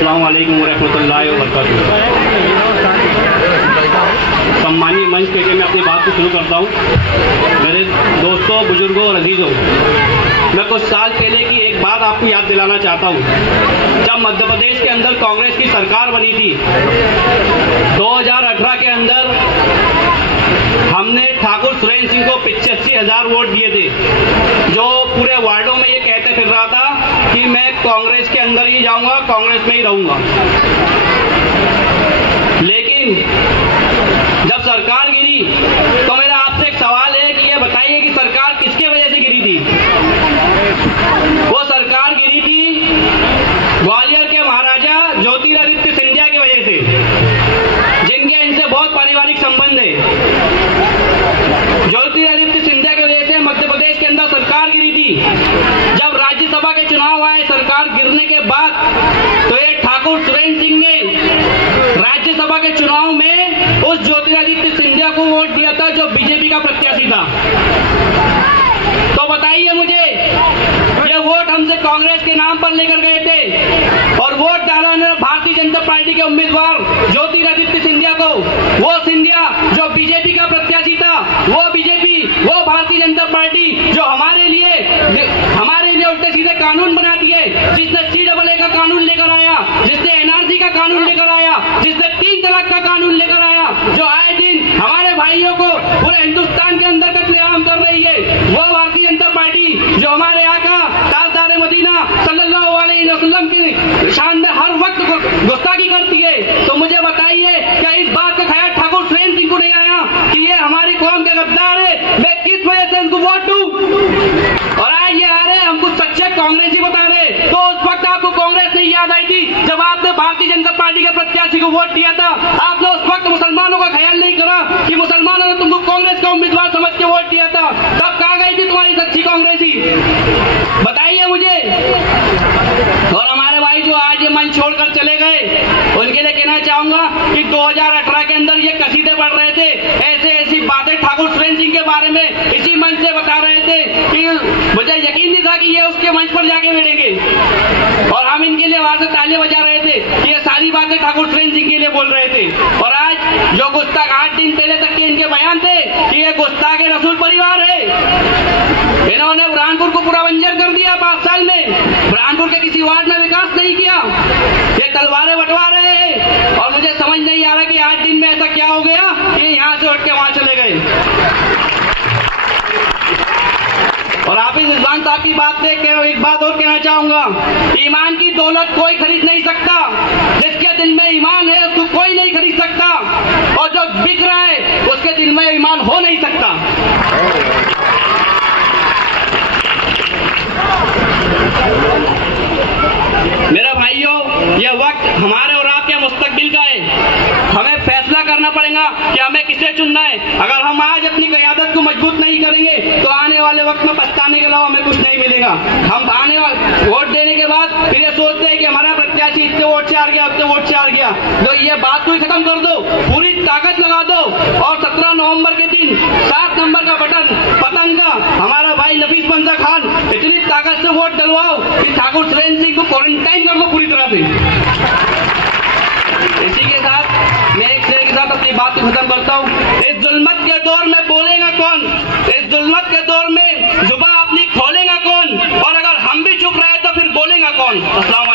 अस्सलाम वालेकुम रहमतुल्लाहि व बरकातुहू। सम्मानीय मंच के मैं अपनी बात को शुरू करता हूँ। मेरे दोस्तों, बुजुर्गों और अजीजों, मैं कुछ साल पहले की एक बात आपको याद दिलाना चाहता हूँ। जब मध्य प्रदेश के अंदर कांग्रेस की सरकार बनी थी, 2018 के अंदर हमने ठाकुर सुरेंद्र सिंह को 85,000 वोट दिए थे, जो पूरे वार्डों में ये कहते फिर रहा था कि मैं कांग्रेस के अंदर ही जाऊंगा, कांग्रेस में ही रहूंगा। लेकिन जब सरकार गिरी तो मेरा आपसे एक सवाल है कि ये बताइए कि सरकार किसके वजह से गिरी थी? वो सरकार गिरी थी ग्वालियर के महाराजा ज्योतिरादित्य सिंधिया की वजह से, जिनके इनसे बहुत पारिवारिक संबंध है। ज्योतिरादित्य सिंधिया की वजह से मध्य प्रदेश के अंदर सरकार गिरी थी। जब राज्यसभा के चुनाव आए सरकार गिरने के बाद, तो ये ठाकुर सुरेंद्र सिंह ने राज्यसभा के चुनाव में उस ज्योतिरादित्य सिंधिया को वोट दिया था जो बीजेपी का प्रत्याशी था। तो बताइए मुझे, ये वोट हमसे कांग्रेस के नाम पर लेकर गए थे और वोट डाला ने भारतीय जनता पार्टी के उम्मीदवार ज्योतिरादित्य सिंधिया को। वो सिंधिया जो बीजेपी का प्रत्याशी था, वो बीजेपी, वो भारतीय जनता पार्टी जो हमारे लिए उल्टे सीधे कानून बनाती है, जिसने CAA का कानून लेकर आया, जिसने NRC का कानून लेकर आया, जिसने 3 तलाक का कानून लेकर आया, जो आए दिन हमारे भाइयों को पूरे हिंदुस्तान के अंदर कत्लेआम कर रही है, वो भारतीय जनता पार्टी जो हमारे आका ताजदार मदीना सल्लल्लाहु अलैहि वसल्लम की शान में हर वक्त गुस्ताखी करती है। तो मुझे बताइए, क्या इस बात का ख्याल ठाकुर सुरेंद्र सिंह को नहीं आया कि ये हमारी कौम के गद्दार है, मैं किस वजह से उनको वोट दूं? और आज ये आ रहे हमको सच्चे कांग्रेसी बता रहे। तो उस वक्त आपको कांग्रेस नहीं याद आई थी जब आपने भारतीय जनता पार्टी के प्रत्याशी को वोट दिया था? आपने उस वक्त मुसलमानों का ख्याल नहीं करा कि मुसलमानों ने तुमको कांग्रेस का उम्मीदवार समझ के वोट दिया था? तब कहाँ गई थी तुम्हारी सच्ची कांग्रेसी? बताइए मुझे। और हमारे भाई जो आज ये मंच छोड़कर चले गए, उनके लिए कहना चाहूंगा कि 2018 के अंदर ये कसीदे पढ़ रहे थे, ऐसी बातें ठाकुर सुरेंद्र सिंह के बारे में इसी मंच से बता रहे थे कि मुझे यकीन नहीं था कि ये उसके मंच पर जाके बैठेंगे। और हम इनके लिए वहां से तालियां बजा रहे थे कि ये सारी बातें ठाकुर सुरेंद्र सिंह के लिए बोल रहे थे। और आज जो गुस्ताख 8 दिन पहले तक के इनके बयान थे कि ये गुस्ताख रसूल परिवार है, इन्होंने बुरहानपुर को पूरा बंजर कर दिया 5 साल में, बुरहानपुर के किसी वार्ड में विकास नहीं किया, ये तलवारें बंटवा रहे हैं। और मुझे समझ नहीं आ रहा कि 8 दिन में ऐसा क्या हो गया कि यहां से उठ के वहां चले गए। और हाफिज रिजवान साहब की बात से एक बात और कहना चाहूंगा, ईमान की दौलत कोई खरीद नहीं सकता, जिसके दिल में ईमान है उसको कोई नहीं खरीद सकता, और जो बिक रहा है उसके दिल में ईमान हो नहीं सकता। मेरे भाइयों, यह वक्त हमारे और आपके मुस्तकबिल का है। हमें फैसला करना पड़ेगा कि हमें किसे चुनना है। अगर हम आज अपनी क़यादत को मजबूत नहीं करेंगे तो आने वाले वक्त में पछताने के अलावा हमें कुछ नहीं मिलेगा। हम आने वाले वोट देने के बाद फिर ये सोचते हैं कि हमारा प्रत्याशी इतने वोट से हार गया, उतने वोट से हार गया। तो ये बात को ही खत्म कर दो, पूरी ताकत लगा दो और 17 नवंबर के दिन 7 नंबर का बटन पतंग का हमारा भाई नफीस मंजा खान इतनी ताकत से वोट डलवाओ कि ठाकुर सुरेंद्र सिंह को क्वारंटाइन कर लो पूरी तरह से। इसी के साथ मैं एक शेर के साथ अपनी बात को खत्म करता हूँ। इस जुल्मत के दौर में बोलेगा कौन, इस जुल्मत के दौर में जुबान अपनी खोलेगा कौन, और अगर हम भी चुप रहे तो फिर बोलेगा कौन। अस्सलाम